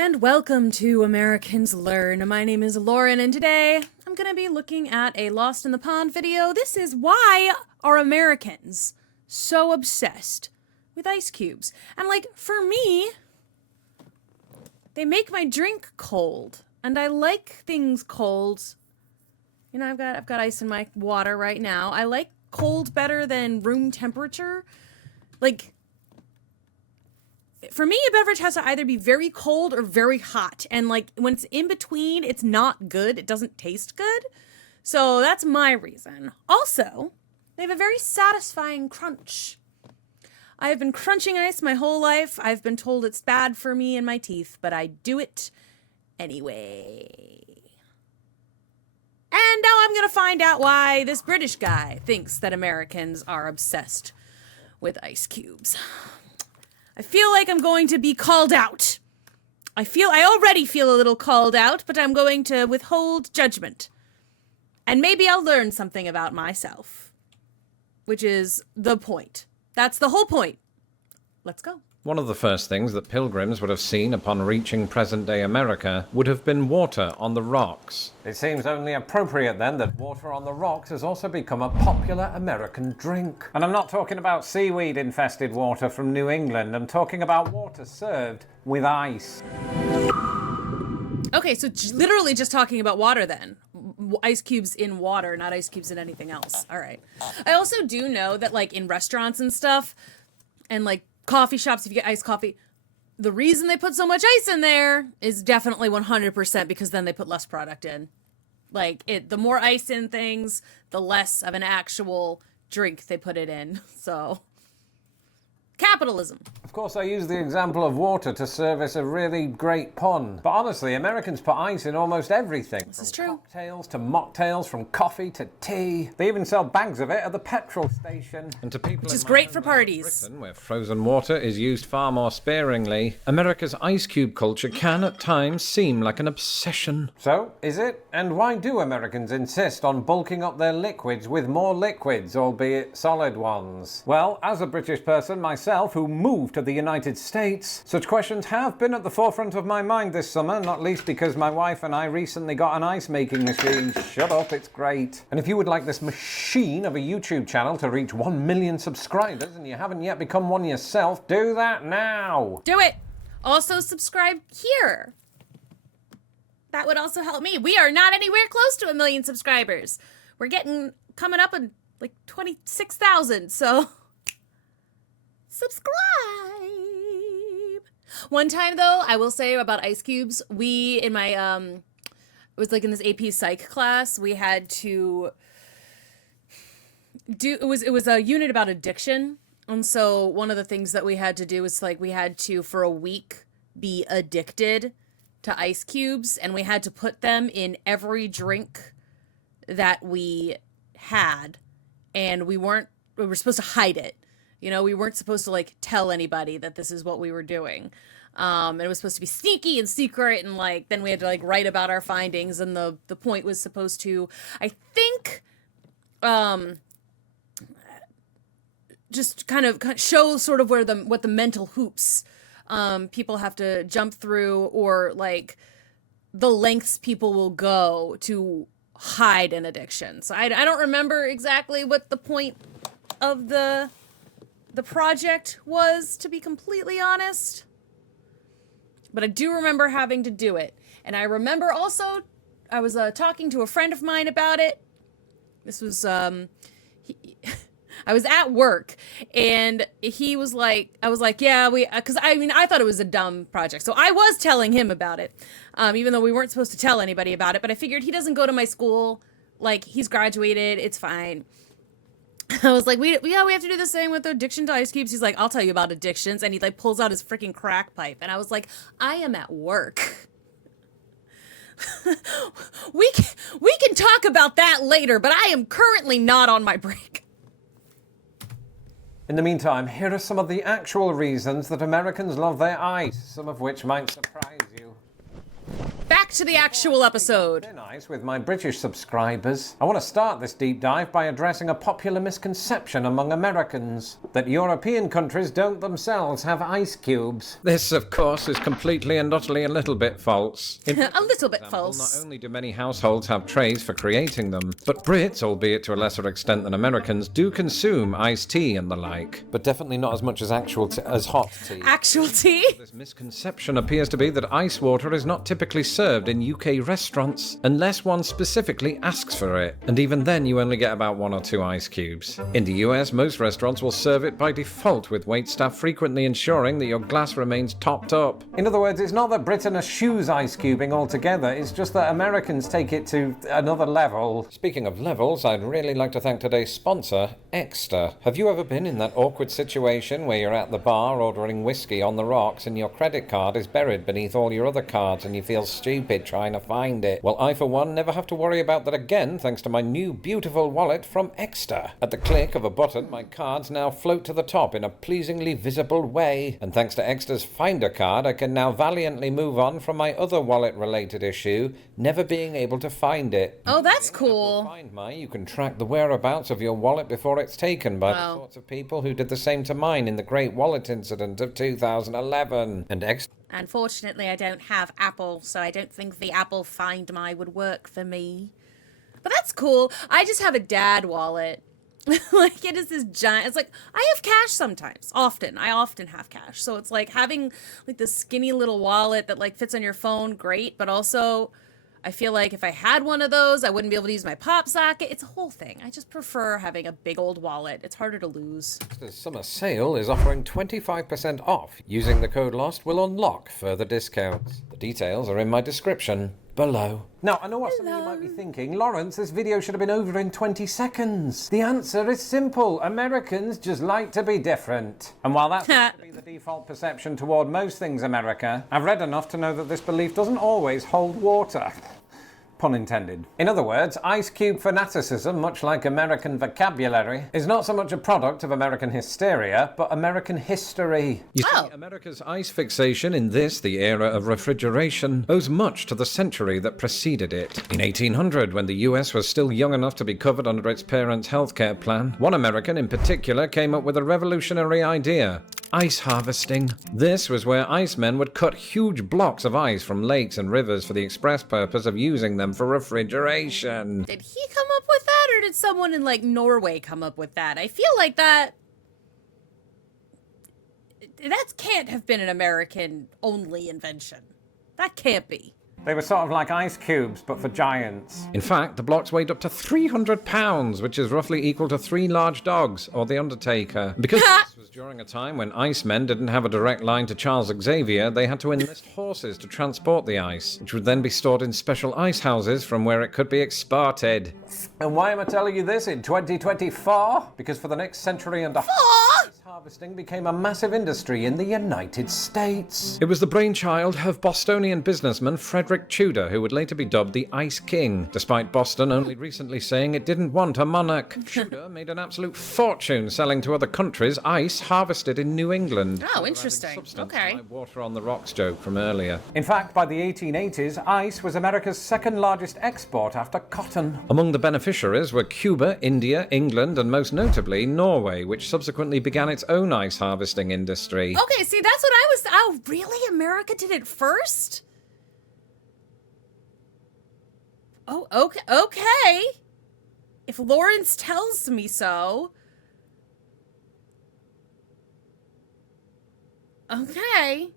and welcome to Americans Learn. My name is Lauren, and today I'm going to be looking at a Lost in the Pond video. This is why are Americans so obsessed with ice cubes? And like, for me, they make my drink cold, and I like things cold. You know, I've got ice in my water right now. I like cold better than room temperature. Like, for me, a beverage has to either be very cold or very hot. And like, when it's in between, it's not good. It doesn't taste good. So that's my reason. Also, they have a very satisfying crunch. I have been crunching ice my whole life. I've been told it's bad for me and my teeth, but I do it anyway. And now I'm going to find out why this British guy thinks that Americans are obsessed with ice cubes. I feel like I'm going to be called out. I already feel a little called out, but I'm going to withhold judgment. And maybe I'll learn something about myself. Which is the point. That's the whole point. Let's go. One of the first things that pilgrims would have seen upon reaching present-day America would have been water on the rocks. It seems only appropriate then that water on the rocks has also become a popular American drink. And I'm not talking about seaweed-infested water from New England. I'm talking about water served with ice. Okay, so literally just talking about water then. Ice cubes in water, not ice cubes in anything else. All right. I also do know that like in restaurants and stuff, and like coffee shops, if you get iced coffee, the reason they put so much ice in there is definitely 100% because then they put less product in. Like, the more ice in things, the less of an actual drink they put it in. So, capitalism. Of course, I use the example of water to service a really great pun. But honestly, Americans put ice in almost everything. This is true. Cocktails to mocktails, from coffee to tea. They even sell bags of it at the petrol station. And to people which is great for parties. Britain, where frozen water is used far more sparingly, America's ice cube culture can at times seem like an obsession. So, is it? And why do Americans insist on bulking up their liquids with more liquids, albeit solid ones? Well, as a British person myself who moved to the United States, such questions have been at the forefront of my mind this summer, not least because my wife and I recently got an ice making machine. Shut up, it's great. And if you would like this machine of a YouTube channel to reach 1 million subscribers and you haven't yet become one yourself, do that now. Do it. Also subscribe here. That would also help me. We are not anywhere close to 1 million subscribers. We're coming up on like 26,000, so subscribe. One time though, I will say about ice cubes, we in my it was like in this AP Psych class, we had to do it was a unit about addiction. And so one of the things that we had to do was like we had to for a week be addicted to ice cubes, and we had to put them in every drink that we had, and we were supposed to hide it. You know, we weren't supposed to, like, tell anybody that this is what we were doing. And it was supposed to be sneaky and secret, and, like, then we had to, like, write about our findings, and the point was supposed to, I think, just kind of show sort of what the mental hoops people have to jump through, or, like, the lengths people will go to hide an addiction. So I don't remember exactly what the point of the project was, to be completely honest, but I do remember having to do it. And I remember also I was talking to a friend of mine about it. This was I was at work, and he was like, I was like, yeah, because I thought it was a dumb project, so I was telling him about it, even though we weren't supposed to tell anybody about it. But I figured he doesn't go to my school, like, he's graduated, it's fine. I was like, we have to do the same with addiction to ice cubes. He's like, I'll tell you about addictions. And he like pulls out his freaking crack pipe. And I was like, I am at work. we can talk about that later, but I am currently not on my break. In the meantime, here are some of the actual reasons that Americans love their ice, some of which might surprise you. Back back to the actual episode. Thin ice with my British subscribers. I want to start this deep dive by addressing a popular misconception among Americans that European countries don't themselves have ice cubes. This, of course, is completely and utterly a little bit false. A little bit Not false. only do many households have trays for creating them, but Brits, albeit to a lesser extent than Americans, do consume iced tea and the like. But definitely not as much as as hot tea. Actual tea? This misconception appears to be that ice water is not typically served in UK restaurants unless one specifically asks for it, and even then you only get about 1 or 2 ice cubes. In the US, most restaurants will serve it by default, with waitstaff frequently ensuring that your glass remains topped up. In other words, it's not that Britain eschews ice cubing altogether, it's just that Americans take it to another level. Speaking of levels, I'd really like to thank today's sponsor, Exeter. Have you ever been in that awkward situation where you're at the bar ordering whiskey on the rocks and your credit card is buried beneath all your other cards and you feel stupid trying to find it? Well, I for one never have to worry about that again thanks to my new beautiful wallet from Exeter. At the click of a button, my cards now float to the top in a pleasingly visible way, and thanks to Exeter's Finder card, I can now valiantly move on from my other wallet-related issue, never being able to find it. Oh, that's cool. Find My, you can track the whereabouts of your wallet before it's taken by the sorts of people who did the same to mine in the Great Wallet Incident of 2011. And Unfortunately, I don't have Apple, so I don't think the Apple Find My would work for me. But that's cool. I just have a dad wallet. Like, it is this giant, it's like, I have cash sometimes, I often have cash. So it's like having like this skinny little wallet that like fits on your phone, great. But also, I feel like if I had one of those, I wouldn't be able to use my pop socket. It's a whole thing. I just prefer having a big old wallet. It's harder to lose. The summer sale is offering 25% off. Using the code LOST will unlock further discounts. The details are in my description below. Now, I know what some of you might be thinking. Lawrence, this video should have been over in 20 seconds. The answer is simple. Americans just like to be different. And while that's to be the default perception toward most things America, I've read enough to know that this belief doesn't always hold water. Pun intended. In other words, ice cube fanaticism, much like American vocabulary, is not so much a product of American hysteria, but American history. You see, America's ice fixation in this, the era of refrigeration, owes much to the century that preceded it. In 1800, when the US was still young enough to be covered under its parents' healthcare plan, one American in particular came up with a revolutionary idea: ice harvesting. This was where icemen would cut huge blocks of ice from lakes and rivers for the express purpose of using them for refrigeration. Did he come up with that, or did someone in like Norway come up with that? I feel like that can't have been an American only invention. That can't be. They were sort of like ice cubes, but for giants. In fact, the blocks weighed up to 300 pounds, which is roughly equal to 3 large dogs, or The Undertaker. Because this was during a time when icemen didn't have a direct line to Charles Xavier, they had to enlist horses to transport the ice, which would then be stored in special ice houses from where it could be exported. And why am I telling you this in 2024? Because for the next century and a half, harvesting became a massive industry in the United States. It was the brainchild of Bostonian businessman Frederick Tudor, who would later be dubbed the Ice King, despite Boston only recently saying it didn't want a monarch. Tudor made an absolute fortune selling to other countries ice harvested in New England. Oh, interesting. Okay. My water on the rocks joke from earlier. In fact, by the 1880s, ice was America's second largest export after cotton. Among the beneficiaries were Cuba, India, England, and most notably Norway, which subsequently began its own ice harvesting industry. Okay, see, that's what I was... Oh, really? America did it first? Oh, okay. If Lawrence tells me so. Okay.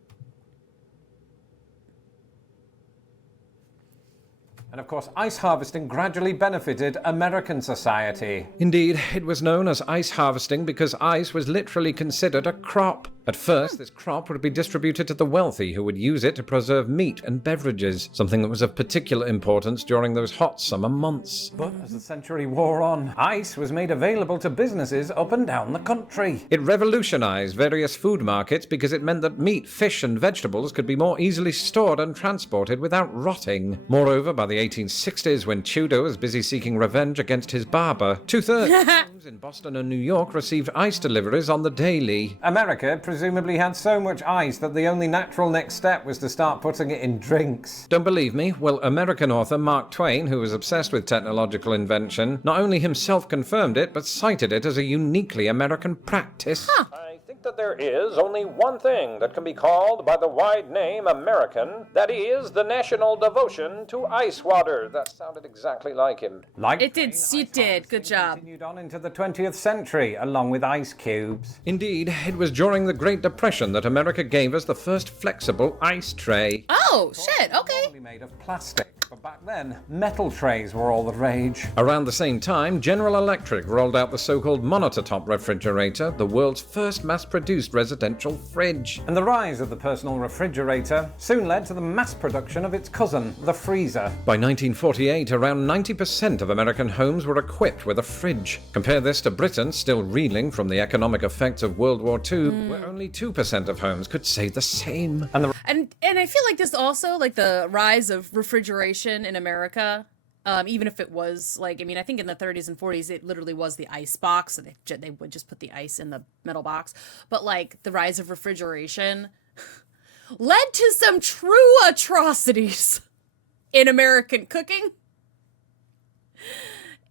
And of course, ice harvesting gradually benefited American society. Indeed, it was known as ice harvesting because ice was literally considered a crop. At first, this crop would be distributed to the wealthy who would use it to preserve meat and beverages, something that was of particular importance during those hot summer months. But as the century wore on, ice was made available to businesses up and down the country. It revolutionized various food markets because it meant that meat, fish, and vegetables could be more easily stored and transported without rotting. Moreover, by the 1860s, when Tudor was busy seeking revenge against his barber, 2/3 of homes in Boston and New York received ice deliveries on the daily. America presumably had so much ice that the only natural next step was to start putting it in drinks. Don't believe me? Well, American author Mark Twain, who was obsessed with technological invention, not only himself confirmed it, but cited it as a uniquely American practice. Huh. I think that there is only one thing that can be called by the wide name American. That is the national devotion to ice water. That sounded exactly like him. Like It did. You did. Good job. Continued on into the 20th century, along with ice cubes. Indeed, it was during the Great Depression that America gave us the first flexible ice tray. Oh, shit. Okay. Normally made of plastic, but back then, metal trays were all the rage. Around the same time, General Electric rolled out the so-called monitor-top refrigerator, the world's first mass-produced residential fridge. And the rise of the personal refrigerator soon led to the mass production of its cousin, the freezer. By 1948, around 90% of American homes were equipped with a fridge. Compare this to Britain, still reeling from the economic effects of World War II, where only 2% of homes could say the same. And I feel like this also, like the rise of refrigeration in America, even if it was like, I mean, I think in the 30s and 40s, it literally was the ice box. So they would just put the ice in the metal box. But like the rise of refrigeration led to some true atrocities in American cooking.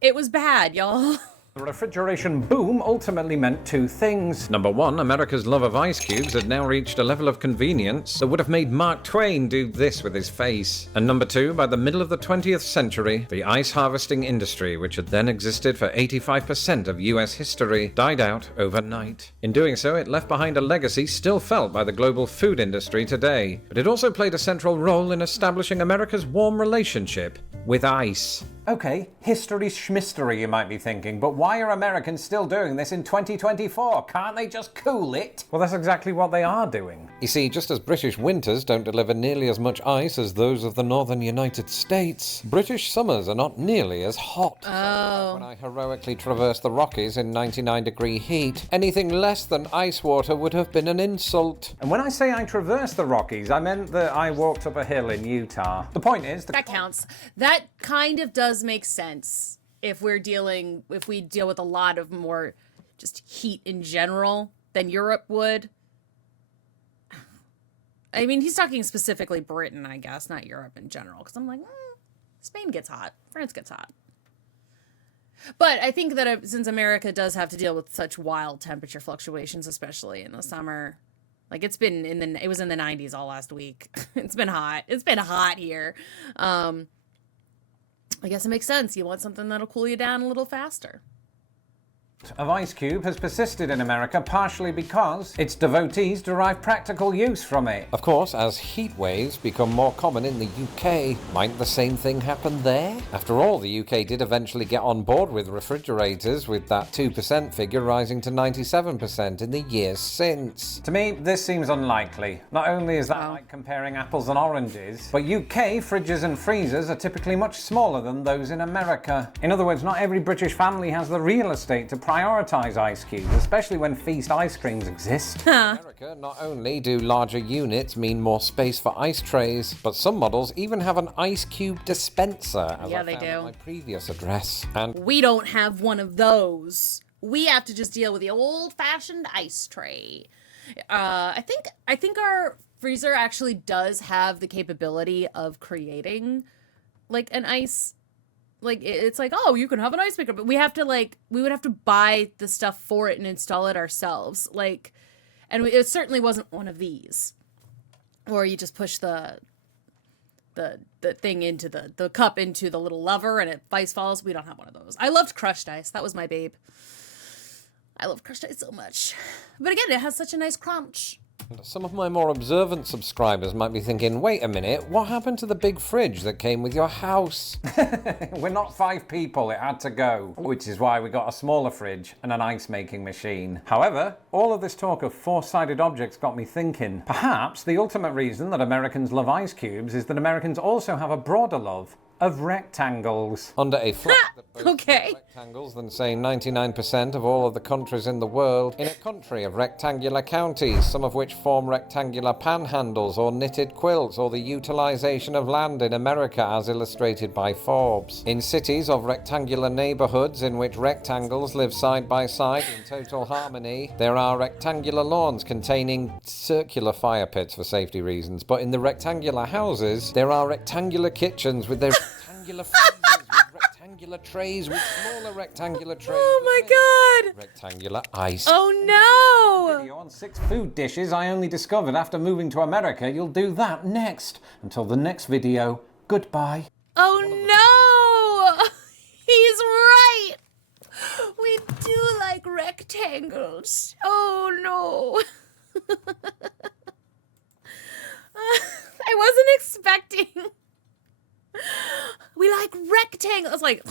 It was bad, y'all. The refrigeration boom ultimately meant two things. Number one, America's love of ice cubes had now reached a level of convenience that would have made Mark Twain do this with his face. And number two, by the middle of the 20th century, the ice harvesting industry, which had then existed for 85% of US history, died out overnight. In doing so, it left behind a legacy still felt by the global food industry today. But it also played a central role in establishing America's warm relationship with ice. Okay, history schmistery, you might be thinking, but why are Americans still doing this in 2024? Can't they just cool it? Well, that's exactly what they are doing. You see, just as British winters don't deliver nearly as much ice as those of the northern United States, British summers are not nearly as hot. Oh. When I heroically traversed the Rockies in 99-degree heat, anything less than ice water would have been an insult. And when I say I traversed the Rockies, I meant that I walked up a hill in Utah. The point is... That counts. That kind of does make sense if we deal with a lot of more just heat in general than Europe would. I mean, he's talking specifically Britain, I guess, not Europe in general, because I'm like, Spain gets hot, France gets hot. But I think that since America does have to deal with such wild temperature fluctuations, especially in the summer, like it was in the 90s all last week. It's been hot. It's been hot here. I guess it makes sense. You want something that'll cool you down a little faster. Of ice cube has persisted in America partially because its devotees derive practical use from it. Of course, as heat waves become more common in the UK, might the same thing happen there? After all, the UK did eventually get on board with refrigerators, with that 2% figure rising to 97% in the years since. To me, this seems unlikely. Not only is that like comparing apples and oranges, but UK fridges and freezers are typically much smaller than those in America. In other words, not every British family has the real estate to prioritize ice cubes, especially when feast ice creams exist. In America, not only do larger units mean more space for ice trays, but some models even have an ice cube dispenser, as I found at my previous address. And we don't have one of those. We have to just deal with the old-fashioned ice tray. I think our freezer actually does have the capability of creating like an ice. Like, it's like, oh, you can have an ice maker, but we would have to buy the stuff for it and install it ourselves. Like, and it certainly wasn't one of these. Or you just push the thing into the cup into the little lever and it ice falls. We don't have one of those. I loved crushed ice. That was my babe. I love crushed ice so much. But again, it has such a nice crunch. some of my more observant subscribers might be thinking, wait a minute, what happened to the big fridge that came with your house? We're not 5 people, it had to go. Which is why we got a smaller fridge and an ice making machine. However, all of this talk of 4-sided objects got me thinking, perhaps the ultimate reason that Americans love ice cubes is that Americans also have a broader love of rectangles. Under a flag that Okay. Rectangles than, say, 99% of all of the countries in the world, in a country of rectangular counties, some of which form rectangular panhandles or knitted quilts, or the utilization of land in America as illustrated by Forbes. In cities of rectangular neighborhoods in which rectangles live side by side in total harmony, there are rectangular lawns containing circular fire pits for safety reasons, but in the rectangular houses, there are rectangular kitchens with their rectangular freezers with rectangular trays with smaller rectangular trays. Oh my god! Rectangular ice. Oh no! Video on 6 food dishes I only discovered after moving to America. You'll do that next. Until the next video, goodbye. Oh no! He's right! We do like rectangles. Oh no! I wasn't expecting. We like rectangles. Like,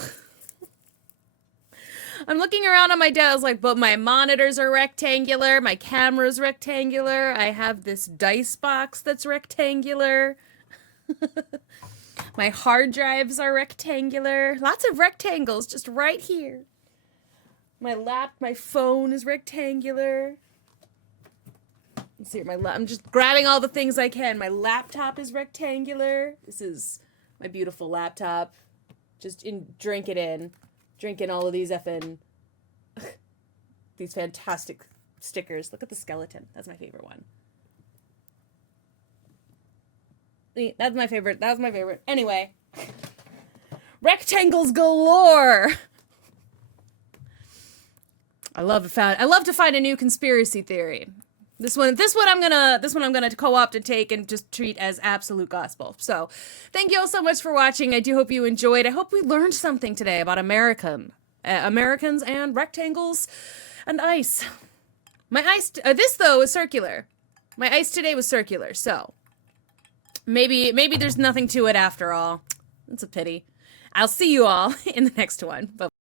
I'm looking around on my desk. I was like, but my monitors are rectangular. My camera's rectangular. I have this dice box that's rectangular. My hard drives are rectangular. Lots of rectangles just right here. My phone is rectangular. Let's see, I'm just grabbing all the things I can. My laptop is rectangular. This is my beautiful laptop. Just drink it in. Drinking all of these these fantastic stickers. Look at the skeleton. That's my favorite one. That's my favorite. That was my favorite. Anyway. Rectangles galore. I love to find a new conspiracy theory. This one I'm gonna co-opt and take and just treat as absolute gospel. So, thank you all so much for watching. I do hope you enjoyed. I hope we learned something today about Americans and rectangles and ice. My ice, this though is circular. My ice today was circular, so maybe there's nothing to it after all. It's a pity. I'll see you all in the next one. Bye.